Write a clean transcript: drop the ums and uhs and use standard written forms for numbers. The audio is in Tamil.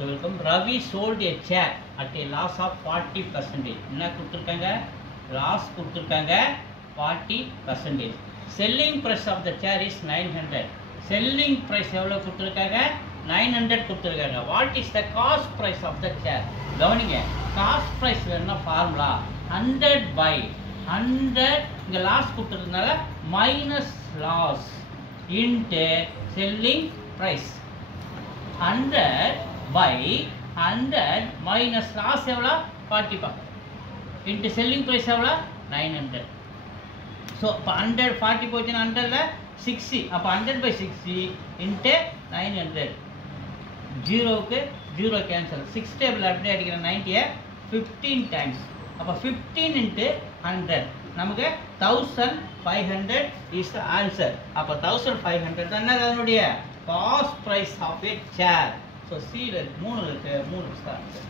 So welcome. Ravi sold a chair at a loss of 40%. என்ன கொடுத்துருக்காங்க? Loss கொடுத்துருக்காங்க 40%. Selling price of the chair is 900. Selling price எவ்வளோ கொடுத்துருக்காங்க? 900 கொடுத்துருக்காங்க. What is the cost price of the chair? கவனிங்க. Cost price வேணும்னா ஃபார்முலா 100 by 100 இங்க லாஸ் கொடுத்துருந்தனால minus loss into selling price 100 by 100 minus loss எவ்வளோ 40 into selling price எவ்வளோ 900. ஸோ இப்போ 100 40 போச்சுன்னா 100ல 60 அப்போ 100 by 60 into 900 ஜீரோவுக்கு ஜீரோ கேன்சல் 6 டேபிள் அப்படியே அடிக்கிற 90யை 15 டைம்ஸ் அப்போ 15 into 100 நமக்கு 1500 இஸ் த ஆன்சர். அப்போ 1500 தான் அதனுடைய cost price of a chair. So C 3 இருக்கு 3 தான்.